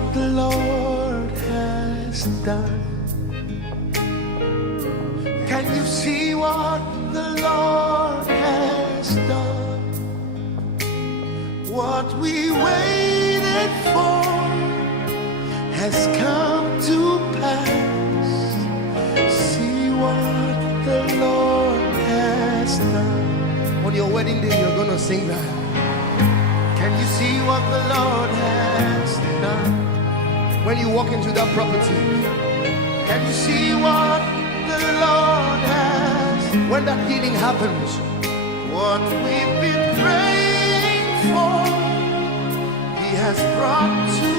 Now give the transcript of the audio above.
what the Lord has done? Can you see what the Lord has done? What we waited for has come to pass. See what the Lord has done. On your wedding day, you're gonna sing that. Can you see what the Lord has done? When you walk into that property, can you see what the Lord has? When that healing happens, what we've been praying for, He has brought to